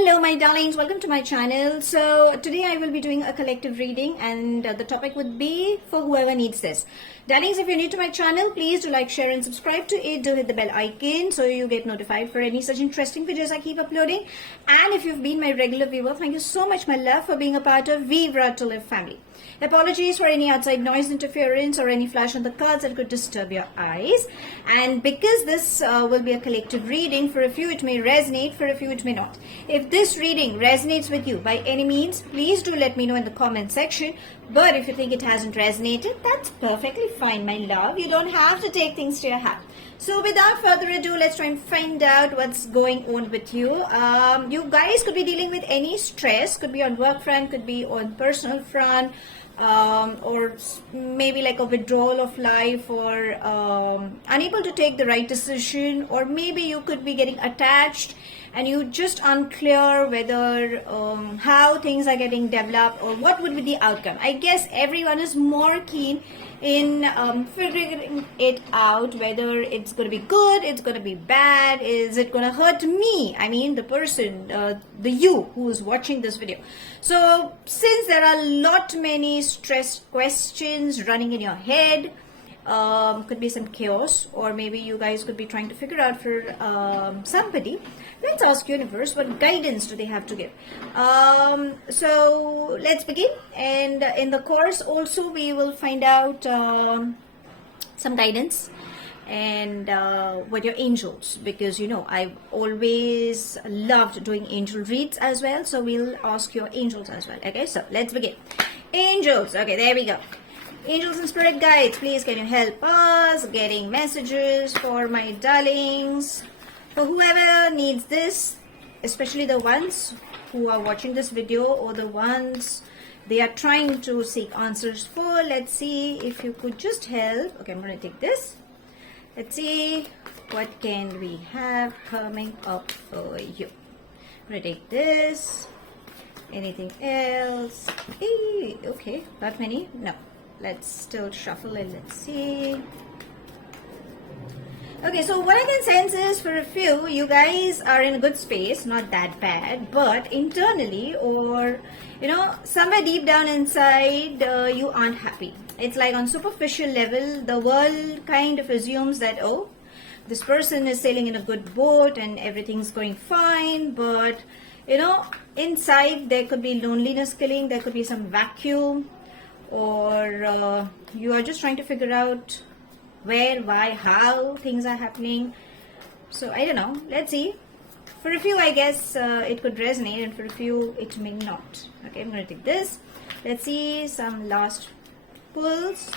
Hello my darlings, welcome to my channel. So today I will be doing a collective reading and the topic would be for whoever needs this. Darlings, if you're new to my channel, please do like, share and subscribe to it. Do hit the bell icon so you get notified for any such interesting videos I keep uploading. And if you've been my regular viewer, thank you so much my love for being a part of Vivre to Live family. Apologies for any outside noise interference or any flash on the cards that could disturb your eyes. And because this will be a collective reading, for a few it may resonate, for a few it may not. If this reading resonates with you by any means, please do let me know in the comment section. But if you think it hasn't resonated, that's perfectly fine, my love. You don't have to take things to your heart. So without further ado, let's try and find out what's going on with you. You guys could be dealing with any stress, could be on work front, could be on personal front, or maybe like a withdrawal of life, or unable to take the right decision, or maybe you could be getting attached and you just unclear whether how things are getting developed or what would be the outcome. I guess everyone is more keen in figuring it out, whether it's going to be good, it's going to be bad, is it going to hurt me, I mean the person, the you who is watching this video. So since there are many stress questions running in your head, could be some chaos, or maybe you guys could be trying to figure out for somebody. Let's ask universe, what guidance do they have to give? So let's begin, and in the course also we will find out some guidance and what your angels, because you know I've always loved doing angel reads as well, so we'll ask your angels as well. Okay, so let's begin. Angels, okay, there we go. Angels and spirit guides, please can you help us getting messages for my darlings, for whoever needs this, especially the ones who are watching this video or the ones they are trying to seek answers for. Let's see if you could just help. Okay, I'm going to take this. Let's see what can we have coming up for you. I'm going to take this. Anything else? Hey, okay, not many. No. Let's still shuffle and let's see. Okay, so what I can sense is for a few, you guys are in a good space, not that bad, but internally, or you know, somewhere deep down inside, you aren't happy. It's like on superficial level, the world kind of assumes that, oh, this person is sailing in a good boat and everything's going fine, but you know, inside there could be loneliness killing, there could be some vacuum, or you are just trying to figure out where, why, how things are happening. So I don't know, let's see. For a few I guess it could resonate, and for a few it may not. Okay, I'm going to take this. Let's see some last pulls.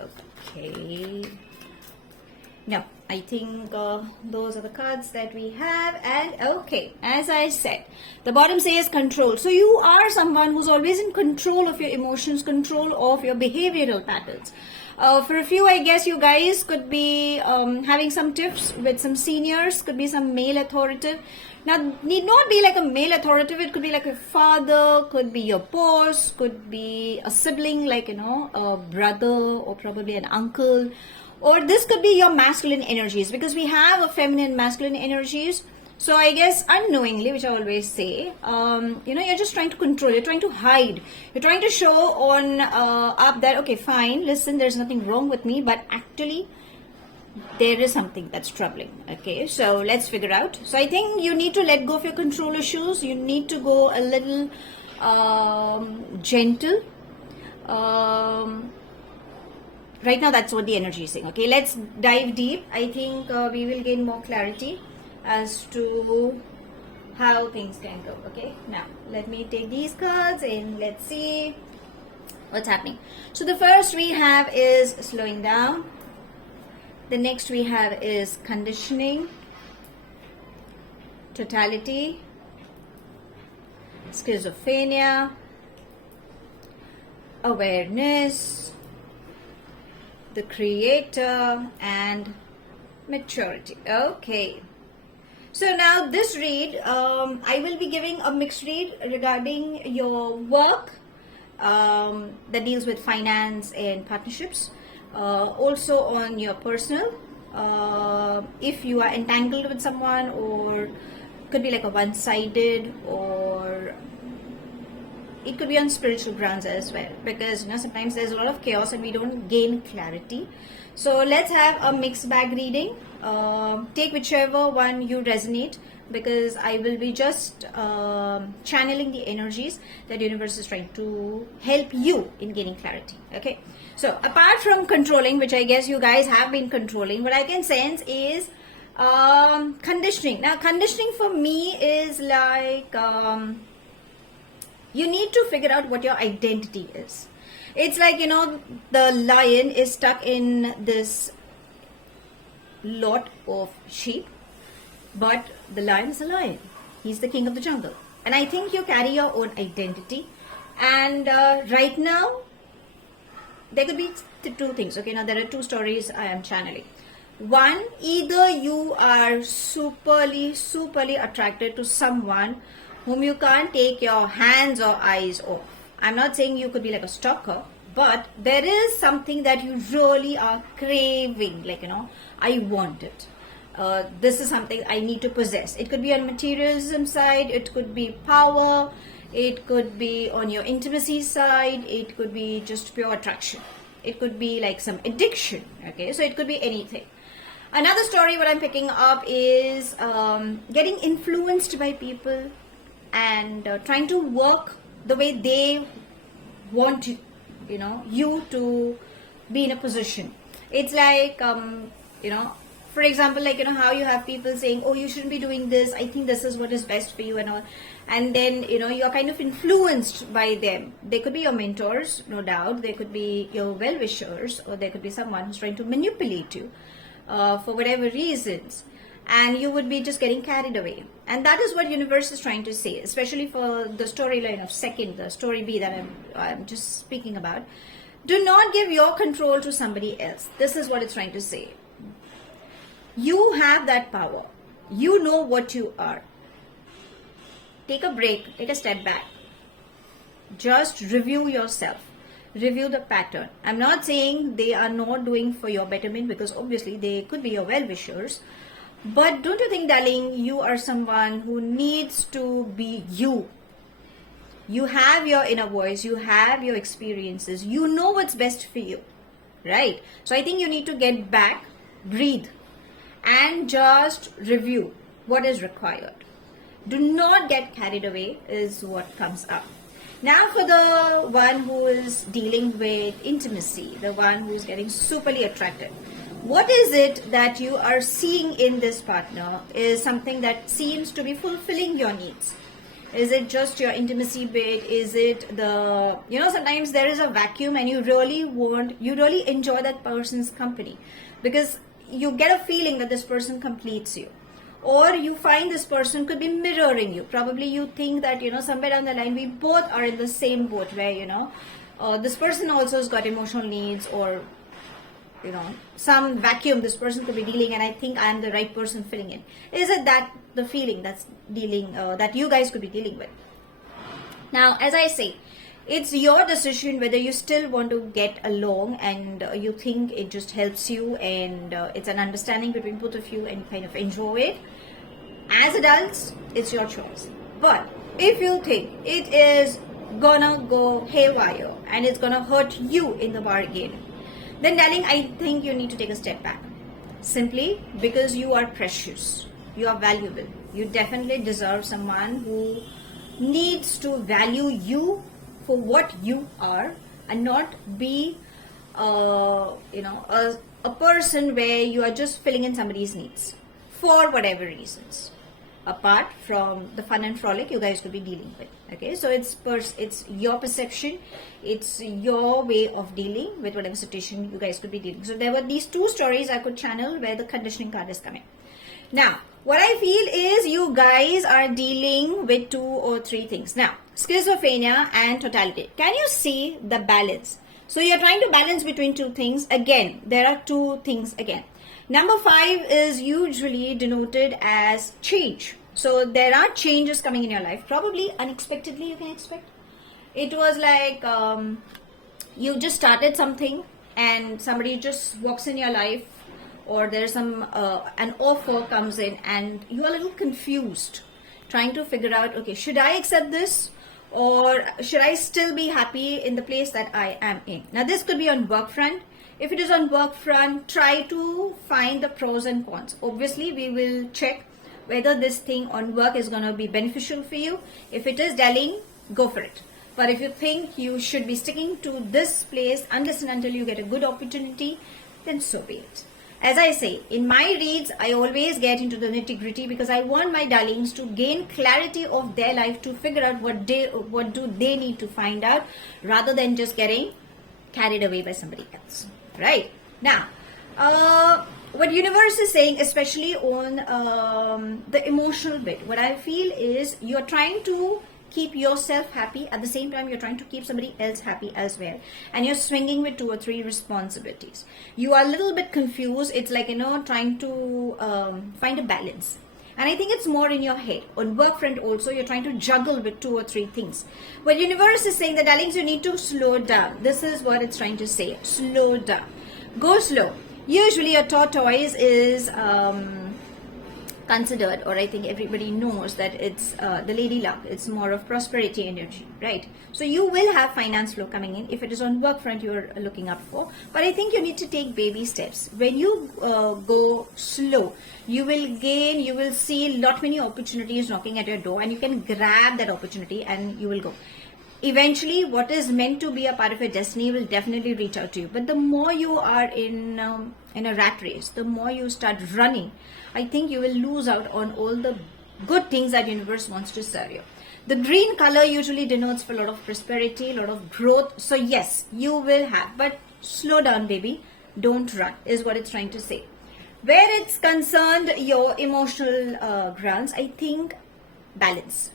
Okay, no, I think those are the cards that we have. And okay, as I said, the bottom says control. So you are someone who's always in control of your emotions, control of your behavioral patterns. For a few, I guess you guys could be having some tips with some seniors, could be some male authoritative. Now, need not be like a male authoritative, it could be like a father, could be your boss, could be a sibling, like, you know, a brother or probably an uncle. Or this could be your masculine energies, because we have a feminine masculine energies. So I guess unknowingly, which I always say, you know, you're just trying to control, you're trying to hide, you're trying to show on up that, okay, fine, listen, there's nothing wrong with me, but actually there is something that's troubling. Okay, so let's figure out. So I think you need to let go of your control issues. You need to go a little gentle. Right now that's what the energy is saying. Okay, let's dive deep. I think we will gain more clarity as to how things can go. Okay, now let me take these cards and let's see what's happening. So the first we have is slowing down. The next we have is conditioning, totality, schizophrenia, awareness, the creator, and maturity. Okay, so now this read, I will be giving a mixed read regarding your work that deals with finance and partnerships, also on your personal, if you are entangled with someone, or could be like a one-sided, or it could be on spiritual grounds as well, because sometimes there's a lot of chaos and we don't gain clarity. So let's have a mixed bag reading. Take whichever one you resonate, because I will be just channeling the energies that the universe is trying to help you in gaining clarity. Okay, so apart from controlling, which I guess you guys have been controlling, what I can sense is conditioning. Now conditioning for me is like you need to figure out what your identity is. It's like, the lion is stuck in this lot of sheep, but the lion is a lion. He's the king of the jungle. And I think you carry your own identity. And right now, there could be two things. Okay, now there are two stories I am channeling. One, either you are superly attracted to someone whom you can't take your hands or eyes off. I'm not saying you could be like a stalker, but there is something that you really are craving, like, I want it. This is something I need to possess. It could be on materialism side, it could be power, it could be on your intimacy side, it could be just pure attraction. It could be like some addiction, okay? So it could be anything. Another story what I'm picking up is getting influenced by people and trying to work the way they want you, you to be in a position. It's like, for example, like, how you have people saying, oh, you shouldn't be doing this. I think this is what is best for you and all. And then, you're kind of influenced by them. They could be your mentors, no doubt. They could be your well-wishers, or there could be someone who's trying to manipulate you for whatever reasons. And you would be just getting carried away. And that is what universe is trying to say, especially for the storyline of second, the story B that I'm just speaking about. Do not give your control to somebody else. This is what it's trying to say. You have that power. You know what you are. Take a break, take a step back. Just review yourself. Review the pattern. I'm not saying they are not doing for your betterment, because obviously they could be your well-wishers. But don't you think, darling, you are someone who needs to be you. You have your inner voice, you have your experiences, you know what's best for you, right? So I think you need to get back, breathe, and just review what is required. Do not get carried away is what comes up. Now for the one who is dealing with intimacy, the one who is getting superly attracted. What is it that you are seeing in this partner is something that seems to be fulfilling your needs? Is it just your intimacy bit? Is it the, sometimes there is a vacuum and you really enjoy that person's company, because you get a feeling that this person completes you. Or you find this person could be mirroring you. Probably you think that, somewhere down the line we both are in the same boat where, this person also has got emotional needs, or some vacuum this person could be dealing, and I think I am the right person filling in. Is it that the feeling that's dealing, that you guys could be dealing with? Now, as I say, it's your decision whether you still want to get along and you think it just helps you and it's an understanding between both of you and you kind of enjoy it. As adults, it's your choice. But if you think it is gonna go haywire and it's gonna hurt you in the bargain, then darling, I think you need to take a step back. Simply because you are precious. You are valuable. You definitely deserve someone who needs to value you for what you are, and not be a person where you are just filling in somebody's needs for whatever reasons, apart from the fun and frolic you guys could be dealing with. Okay, so it's your perception, it's your way of dealing with whatever situation you guys could be dealing. So there were these two stories I could channel where the conditioning card is coming. Now, what I feel is you guys are dealing with 2 or 3 things. Now, schizophrenia and totality. Can you see the balance? So you're trying to balance between 2 things. Again, there are 2 things again. Number 5 is usually denoted as change. So there are changes coming in your life. Probably unexpectedly you can expect. It was like you just started something and somebody just walks in your life, or there's some an offer comes in and you are a little confused. trying to figure out, okay, should I accept this, or should I still be happy in the place that I am in? Now this could be on work front. If it is on work front, try to find the pros and cons. Obviously we will check whether this thing on work is going to be beneficial for you. If it is, darling, go for it. But if you think you should be sticking to this place unless and until you get a good opportunity, then so be it. As I say, in my reads, I always get into the nitty-gritty because I want my darlings to gain clarity of their life, to figure out what do they need to find out, rather than just getting carried away by somebody else. Right? Now, what universe is saying, especially on the emotional bit, what I feel is you're trying to keep yourself happy, at the same time you're trying to keep somebody else happy as well, and you're swinging with 2 or 3 responsibilities. You are a little bit confused. It's like, trying to find a balance, and I think it's more in your head. On work front also, you're trying to juggle with 2 or 3 things. Well, universe is saying that, darlings, you need to slow down. This is what it's trying to say. Slow down, go slow. Usually a tortoise is considered, or I think everybody knows that it's the lady luck. It's more of prosperity energy, right? So you will have finance flow coming in if it is on work front you're looking up for. But I think you need to take baby steps. When you go slow, you will see lot many opportunities knocking at your door, and you can grab that opportunity and you will go. Eventually, what is meant to be a part of your destiny will definitely reach out to you. But the more you are in a rat race, the more you start running, I think you will lose out on all the good things that universe wants to serve you. The green color usually denotes for a lot of prosperity, a lot of growth. So yes, you will have, but slow down, baby. Don't run, is what it's trying to say. Where it's concerned, your emotional grounds, I think balance.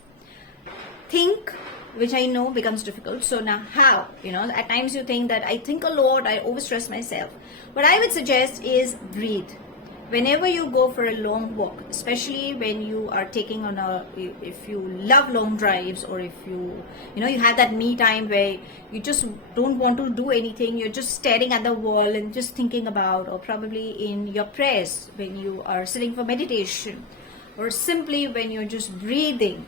Think, which I know becomes difficult. So now how? At times you think that I think a lot, I overstress myself. What I would suggest is breathe. Whenever you go for a long walk, especially when you are taking on if you love long drives, or if you have that me time where you just don't want to do anything, you're just staring at the wall and just thinking about, or probably in your prayers when you are sitting for meditation, or simply when you're just breathing,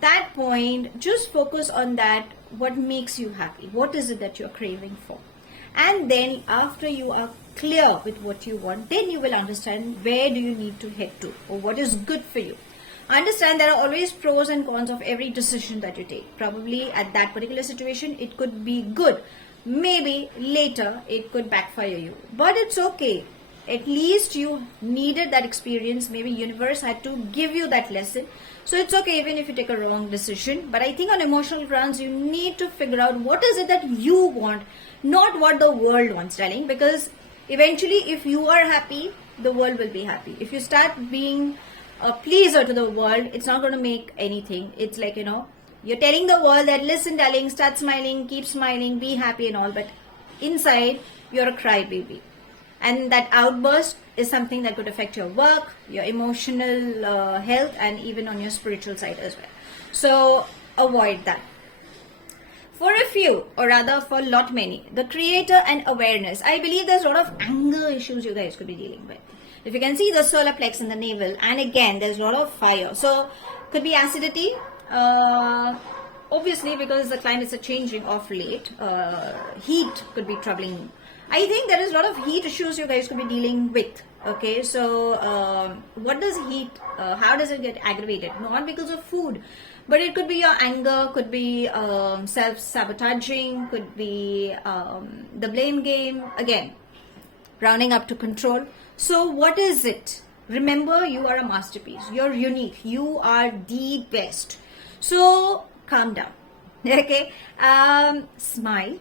that point, just focus on that. What makes you happy? What is it that you're craving for? And then after you are clear with what you want, then you will understand where do you need to head to, or what is good for you. Understand there are always pros and cons of every decision that you take. Probably at that particular situation, it could be good. Maybe later it could backfire you. But it's okay. At least you needed that experience. Maybe universe had to give you that lesson. So it's okay even if you take a wrong decision. But I think on emotional grounds, you need to figure out what is it that you want, not what the world wants, darling. Because eventually, if you are happy, the world will be happy. If you start being a pleaser to the world, it's not going to make anything. It's like, you're telling the world that, listen, darling, start smiling, keep smiling, be happy and all. But inside, you're a crybaby. And that outburst is something that could affect your work, your emotional health, and even on your spiritual side as well. So avoid that. For a few, or rather for a lot many, the creator and awareness. I believe there's a lot of anger issues you guys could be dealing with. If you can see the solar plex in the navel, and again, there's a lot of fire. So could be acidity. Obviously, because the climates are changing of late, heat could be troubling you. I think there is a lot of heat issues you guys could be dealing with. Okay, so what does heat, how does it get aggravated? Not because of food, but it could be your anger, could be self-sabotaging, could be the blame game, again, rounding up to control. So what is it? Remember, you are a masterpiece. You're unique. You are the best. So calm down. Okay, smile.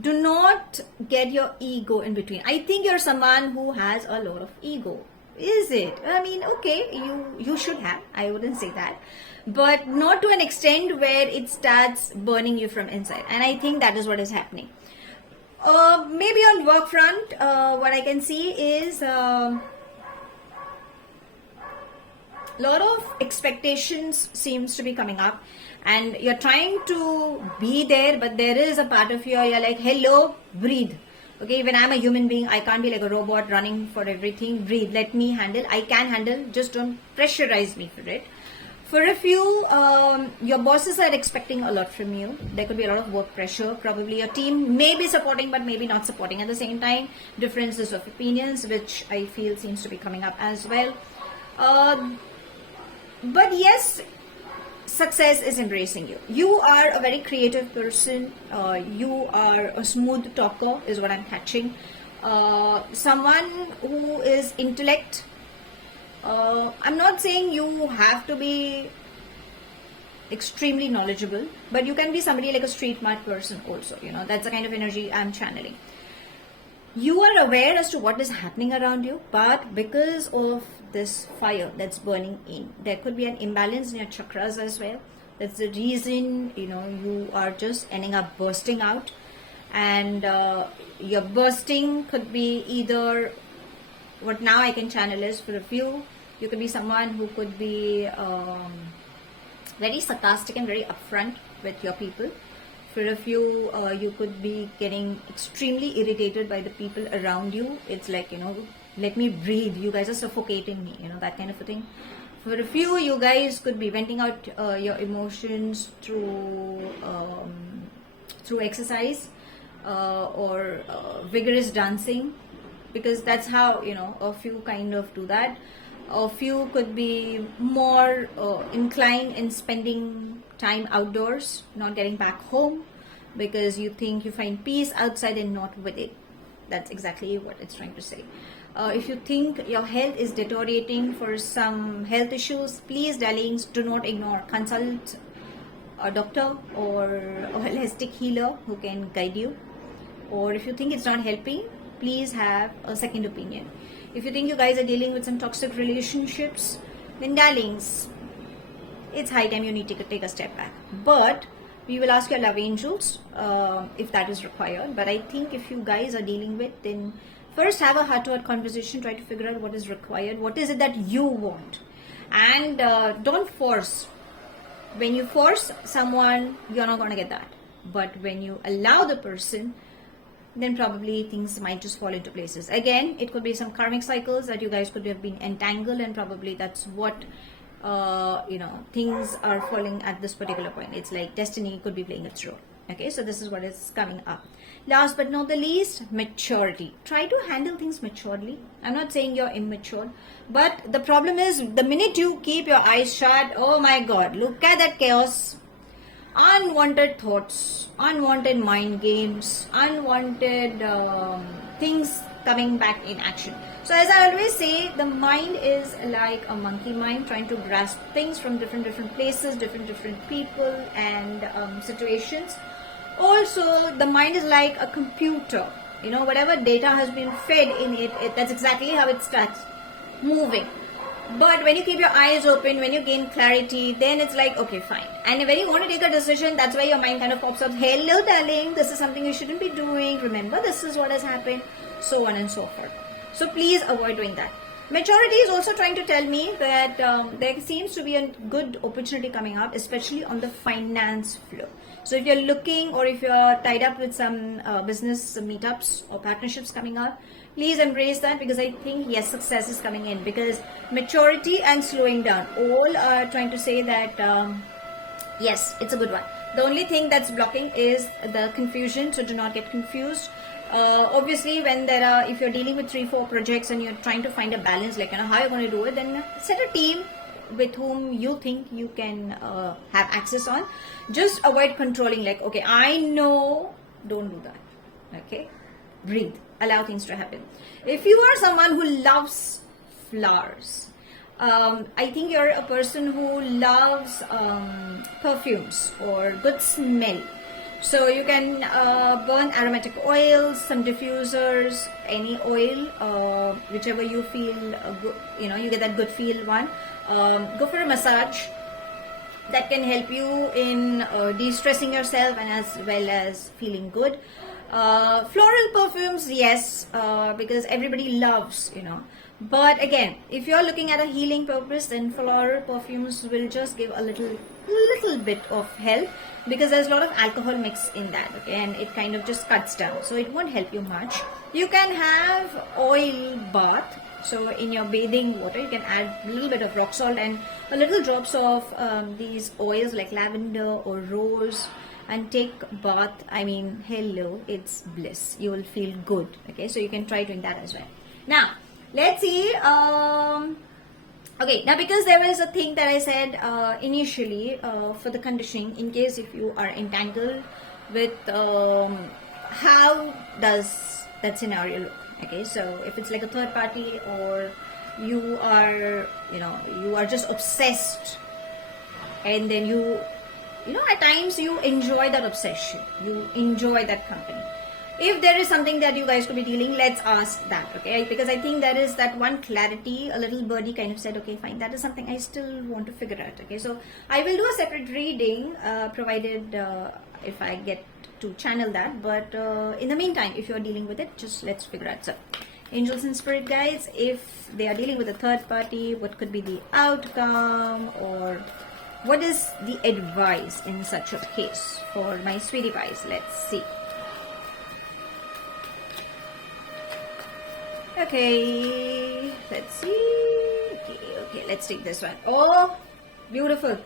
Do not get your ego in between. I think you're someone who has a lot of ego. Is it? I mean, okay, you should have. I wouldn't say that. But not to an extent where it starts burning you from inside. And I think that is what is happening. Maybe on work front, what I can see is a lot of expectations seems to be coming up. And you're trying to be there, but there is a part of you, you're like, hello, breathe. Okay, when I'm a human being, I can't be like a robot running for everything. Breathe, let me handle. I can handle, just don't pressurize me for it. For a few, your bosses are expecting a lot from you. There could be a lot of work pressure. Probably your team may be supporting, but maybe not supporting at the same time. Differences of opinions, which I feel seems to be coming up as well. But yes, success is embracing you. You are a very creative person. You are a smooth talker, is what I'm catching. Someone who is intellect. I'm not saying you have to be extremely knowledgeable, but you can be somebody like a street smart person also. That's the kind of energy I'm channeling. You are aware as to what is happening around you, but because of this fire that's burning in, there could be an imbalance in your chakras as well. That's the reason, you are just ending up bursting out. And your bursting could be either, what now I can channel is, for a few, you could be someone who could be very sarcastic and very upfront with your people. For a few, you could be getting extremely irritated by the people around you. It's like, let me breathe. You guys are suffocating me, that kind of a thing. For a few, you guys could be venting out your emotions through exercise or vigorous dancing, because that's how, a few kind of do that. A few could be more inclined in spending time outdoors, not getting back home, because you think you find peace outside and not with it. That's exactly what it's trying to say. If you think your health is deteriorating for some health issues, please, darlings, do not ignore. Consult a doctor or a holistic healer who can guide you. Or if you think it's not helping, please have a second opinion. If you think you guys are dealing with some toxic relationships, then darlings, it's high time you need to take a step back. But we will ask your love angels if that is required. But I think if you guys are dealing with, then first have a heart-to-heart conversation, try to figure out what is required, what is it that you want. And don't force. When you force someone, you're not going to get that. But when you allow the person, then probably things might just fall into places. Again, it could be some karmic cycles that you guys could have been entangled, and probably that's what things are falling at this particular point. It's like destiny could be playing its role. Okay, so this is what is coming up. Last but not the least, maturity. Try to handle things maturely. I'm not saying you're immature, but the problem is the minute you keep your eyes shut, oh my god, look at that chaos. Unwanted thoughts, unwanted mind games, unwanted things coming back in action. So as I always say, the mind is like a monkey mind, trying to grasp things from different places, different people and situations. Also, the mind is like a computer. Whatever data has been fed in it, that's exactly how it starts moving. But when you keep your eyes open, when you gain clarity, then it's like, okay, fine. And when you want to take a decision, that's why your mind kind of pops up. Hello, darling, this is something you shouldn't be doing. Remember, this is what has happened. So on and so forth. So please avoid doing that. Maturity is also trying to tell me that there seems to be a good opportunity coming up, especially on the finance flow. So if you're looking, or if you're tied up with some business meetups or partnerships coming up, please embrace that, because I think, yes, success is coming in, because maturity and slowing down all are trying to say that, yes, it's a good one. The only thing that's blocking is the confusion, so do not get confused. Obviously, when if you're dealing with 3-4 projects and you're trying to find a balance, like, how you're going to do it, then set a team with whom you think you can have access on. Just avoid controlling, like, okay, I know, don't do that. Okay, breathe, allow things to happen. If you are someone who loves flowers, I think you're a person who loves perfumes or good smell. So you can burn aromatic oils, some diffusers, any oil, whichever you feel good, you get that good feel one. Go for a massage. That can help you in de-stressing yourself and as well as feeling good. Floral perfumes, yes, because everybody loves, But again, if you're looking at a healing purpose, then floral perfumes will just give a little bit of help, because there's a lot of alcohol mixed in that, okay, and it kind of just cuts down, so it won't help you much. You can have oil bath, So in your bathing water, you can add a little bit of rock salt and a little drops of these oils like lavender or rose, and take bath. I mean, hello, it's bliss. You will feel good. Okay, so you can try doing that as well. Now, let's see. Okay, now because there was a thing that I said initially for the conditioning, in case if you are entangled with how does that scenario look. Okay, so if it's like a third party, or you are, you are just obsessed, and then you at times you enjoy that obsession, you enjoy that company. If there is something that you guys could be dealing, let's ask that, okay? Because I think there is that one clarity. A little birdie kind of said, okay, fine, that is something I still want to figure out. Okay, so I will do a separate reading, provided if I get to channel that. But in the meantime, if you're dealing with it, just let's figure out. So, angels and spirit guides, if they are dealing with a third party, what could be the outcome, or what is the advice in such a case for my sweetie pies? Let's see. Okay, let's see. Okay, let's take this one. Oh, beautiful.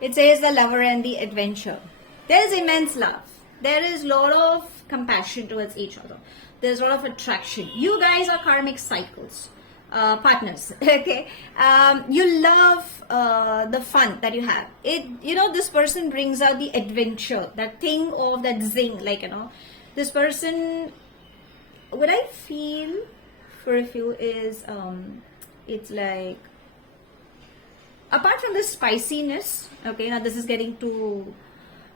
It says the lover and the adventure. There is immense love. There is a lot of compassion towards each other. There's a lot of attraction. You guys are karmic cycles. Partners. Okay, you love the fun that you have. This person brings out the adventure, that thing of that zing, this person, what I feel for a few is it's like, apart from the spiciness, okay, now this is getting too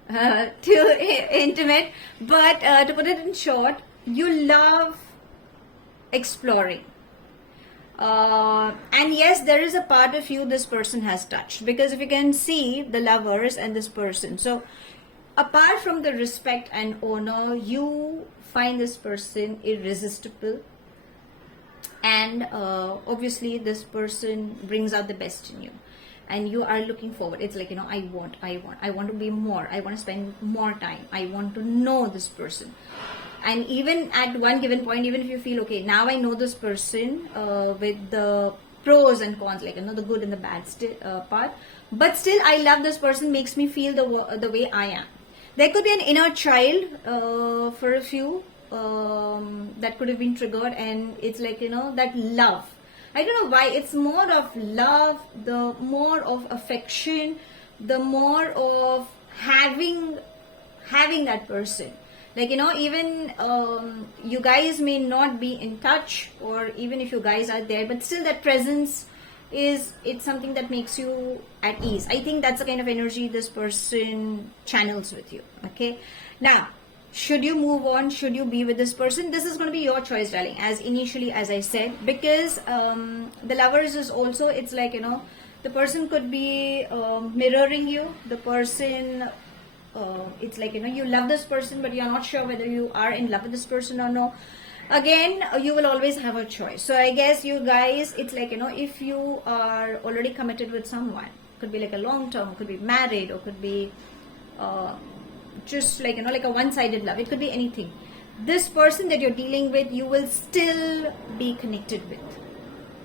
intimate, but to put it in short, you love exploring. And yes, there is a part of you this person has touched, because if you can see the lovers and this person, so apart from the respect and honor, you find this person irresistible, and obviously this person brings out the best in you, and you are looking forward. It's like, I want to be more, I want to spend more time, I want to know this person. And even at one given point, even if you feel, okay, now I know this person with the pros and cons, the good and the bad part, but still I love this person, makes me feel the way I am. There could be an inner child for a few that could have been triggered, and it's like, that love. I don't know why, it's more of love, the more of affection, the more of having that person. Even you guys may not be in touch, or even if you guys are there, but still that presence it's something that makes you at ease. I think that's the kind of energy this person channels with you. Okay, now, should you move on, should you be with this person? This is going to be your choice, darling, as initially as I said, because the lovers is also, it's like, the person could be mirroring you. The person, it's like, you love this person, but you're not sure whether you are in love with this person or no. Again, you will always have a choice. So I guess you guys, it's like, if you are already committed with someone, could be like a long term, could be married, or could be just like, like a one-sided love. It could be anything. This person that you're dealing with, you will still be connected with,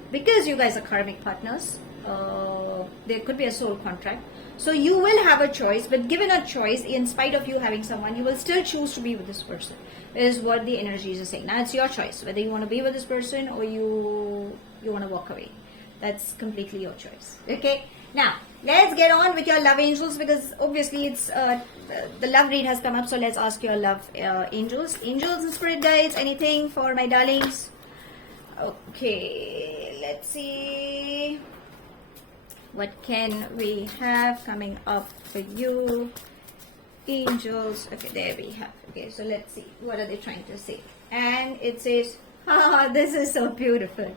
because you guys are karmic partners. There could be a soul contract. So you will have a choice, but given a choice, in spite of you having someone, you will still choose to be with this person, is what the energies are saying. Now it's your choice, whether you want to be with this person or you want to walk away. That's completely your choice. Okay, now let's get on with your love angels, because obviously it's the love read has come up. So let's ask your love angels and spirit guides, anything for my darlings. Okay, let's see, what can we have coming up for you, angels? Okay, there we have. Okay, so let's see, what are they trying to say? And it says, this is so beautiful.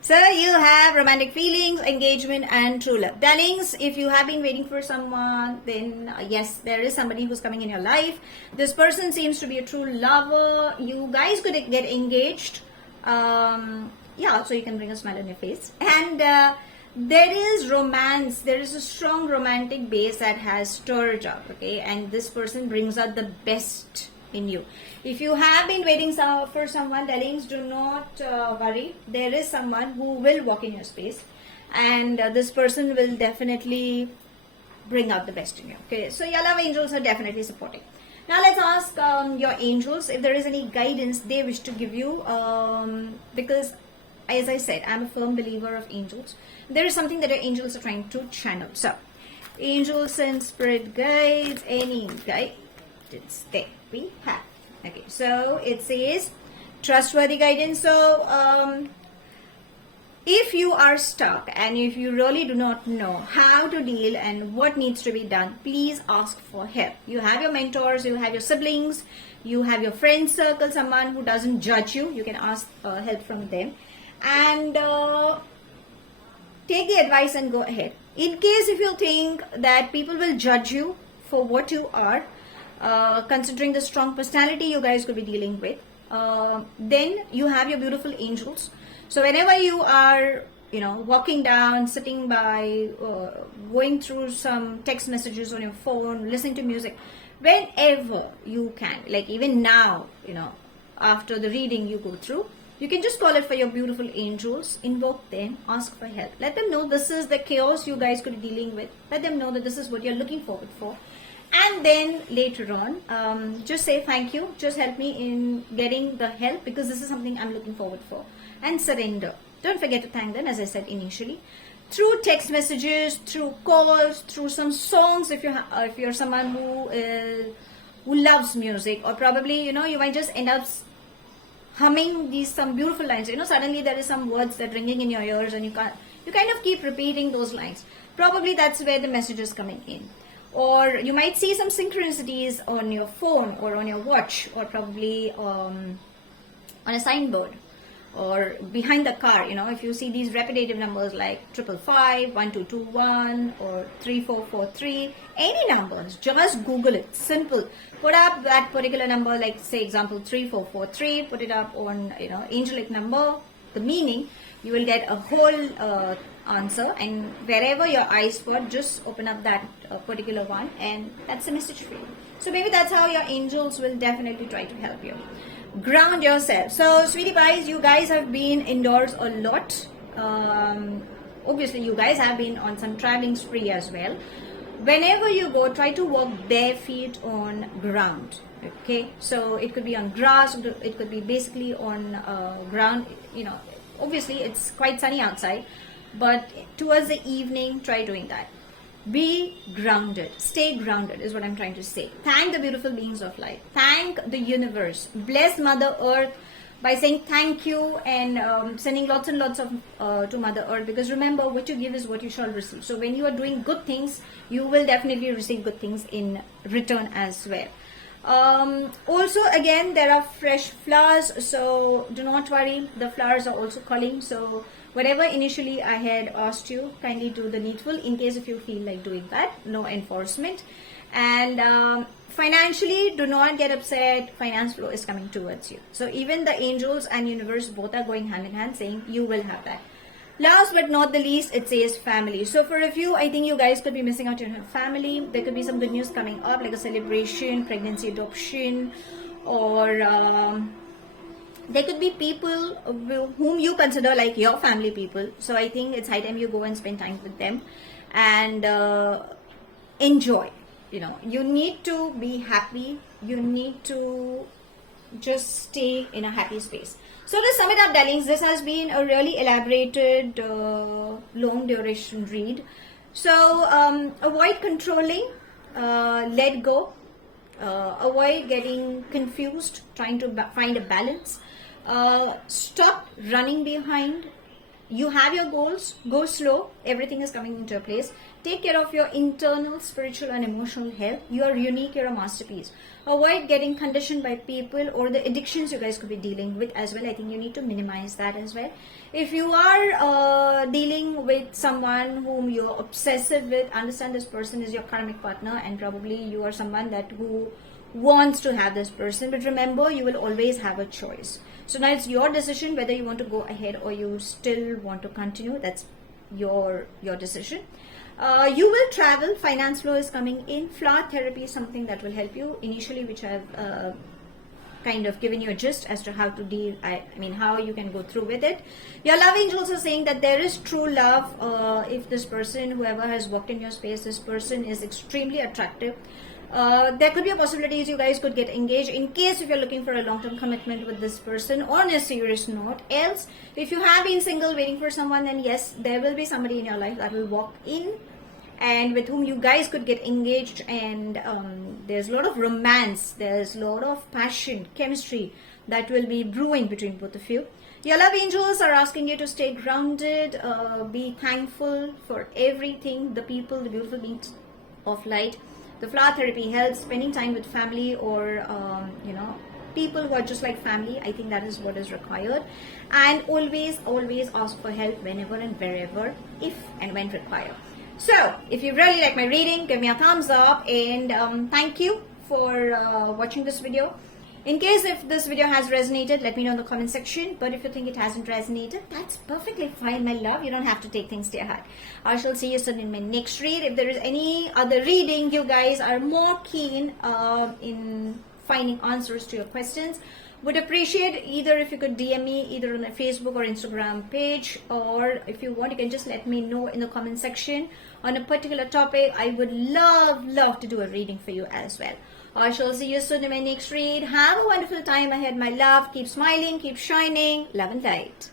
So you have romantic feelings, engagement, and true love. Darlings, if you have been waiting for someone, then yes, there is somebody who's coming in your life. This person seems to be a true lover. You guys could get engaged. Yeah, so you can bring a smile on your face. And there is romance. There is a strong romantic base that has stirred up. Okay, and this person brings out the best in you. If you have been waiting for someone, darlings, do not worry. There is someone who will walk in your space, and this person will definitely bring out the best in you. Okay, so your love angels are definitely supporting. Now let's ask your angels if there is any guidance they wish to give you, because as I said, I'm a firm believer of angels. There is something that your angels are trying to channel. So angels and spirit guides, any guidance there we have. Okay, so it says trustworthy guidance. So if you are stuck and if you really do not know how to deal and what needs to be done, please ask for help. You have your mentors, you have your siblings, you have your friend circle, someone who doesn't judge you. You can ask help from them, and take the advice and go ahead. In case if you think that people will judge you for what you are, considering the strong personality you guys could be dealing with, then you have your beautiful angels. So whenever you are, walking down, sitting by, going through some text messages on your phone, listening to music, whenever you can, like even now, after the reading you go through, you can just call it for your beautiful angels, invoke them, ask for help. Let them know this is the chaos you guys could be dealing with. Let them know that this is what you're looking forward for. And then later on, just say thank you, just help me in getting the help because this is something I'm looking forward for. And surrender. Don't forget to thank them, as I said initially, through text messages, through calls, through some songs. If you're someone who loves music, or probably you might just end up humming some beautiful lines. Suddenly there is some words that ringing in your ears, and you kind of keep repeating those lines. Probably that's where the message is coming in. Or you might see some synchronicities on your phone or on your watch, or probably on a signboard or behind the car. If you see these repetitive numbers like 555, 1221 or 3443, any numbers, just Google it. Simple. Put up that particular number, like say example 3443, put it up on angelic number, the meaning, you will get a whole answer, and wherever your eyes spot, just open up that particular one, and that's a message for you. So maybe that's how your angels will definitely try to help you. Ground yourself. So sweetie pies, you guys have been indoors a lot. Obviously you guys have been on some traveling spree as well. Whenever you go, try to walk bare feet on ground. Okay, so it could be on grass, it could be basically on ground. Obviously it's quite sunny outside, but towards the evening, try doing that. Be grounded. Stay grounded is what I'm trying to say. Thank the beautiful beings of light. Thank the universe. Bless Mother Earth by saying thank you and sending lots and lots of to Mother Earth, because remember, what you give is what you shall receive. So when you are doing good things, you will definitely receive good things in return as well. Also, again, there are fresh flowers, so do not worry, the flowers are also calling. So whatever initially I had asked you, kindly do the needful in case if you feel like doing that. No enforcement. And financially, do not get upset. Finance flow is coming towards you. So even the angels and universe both are going hand in hand, saying you will have that. Last but not the least, it says family. So for a few, I think you guys could be missing out on your family. There could be some good news coming up, like a celebration, pregnancy, adoption, or there could be people whom you consider like your family people. So I think it's high time you go and spend time with them and enjoy. You need to be happy. You need to just stay in a happy space. So to sum it up, darlings, this has been a really elaborated, long duration read. So avoid controlling, let go, avoid getting confused, trying to find a balance. Stop running behind. You have your goals, go slow, everything is coming into place. Take care of your internal, spiritual and emotional health. You are unique, you're a masterpiece. Avoid getting conditioned by people or the addictions you guys could be dealing with as well. I think you need to minimize that as well. If you are dealing with someone whom you're obsessive with, understand this person is your karmic partner, and probably you are someone who wants to have this person, but remember, you will always have a choice. So now it's your decision whether you want to go ahead or you still want to continue. That's your decision. You will travel. Finance flow is coming in. Flower therapy is something that will help you initially, which I've kind of given you a gist as to how to deal, I mean how you can go through with it. Your love angels are saying that there is true love. If this person, whoever has walked in your space, this person is extremely attractive. There could be a possibility you guys could get engaged, in case if you're looking for a long-term commitment with this person on a serious note. Else, if you have been single waiting for someone, then yes, there will be somebody in your life that will walk in and with whom you guys could get engaged, and there's a lot of romance, there's a lot of passion, chemistry that will be brewing between both of you. Your love angels are asking you to stay grounded, be thankful for everything, the people, the beautiful beings of light. The flower therapy helps, spending time with family or people who are just like family. I think that is what is required. And always ask for help whenever and wherever, if and when required. So if you really like my reading, give me a thumbs up, and thank you for watching this video. In case if this video has resonated, let me know in the comment section. But if you think it hasn't resonated, that's perfectly fine, my love. You don't have to take things to your heart. I shall see you soon in my next read. If there is any other reading you guys are more keen in finding answers to your questions, would appreciate either if you could DM me either on my Facebook or Instagram page, or if you want, you can just let me know in the comment section on a particular topic. I would love to do a reading for you as well. I shall see you soon in my next read. Have a wonderful time ahead, my love. Keep smiling, keep shining. Love and light.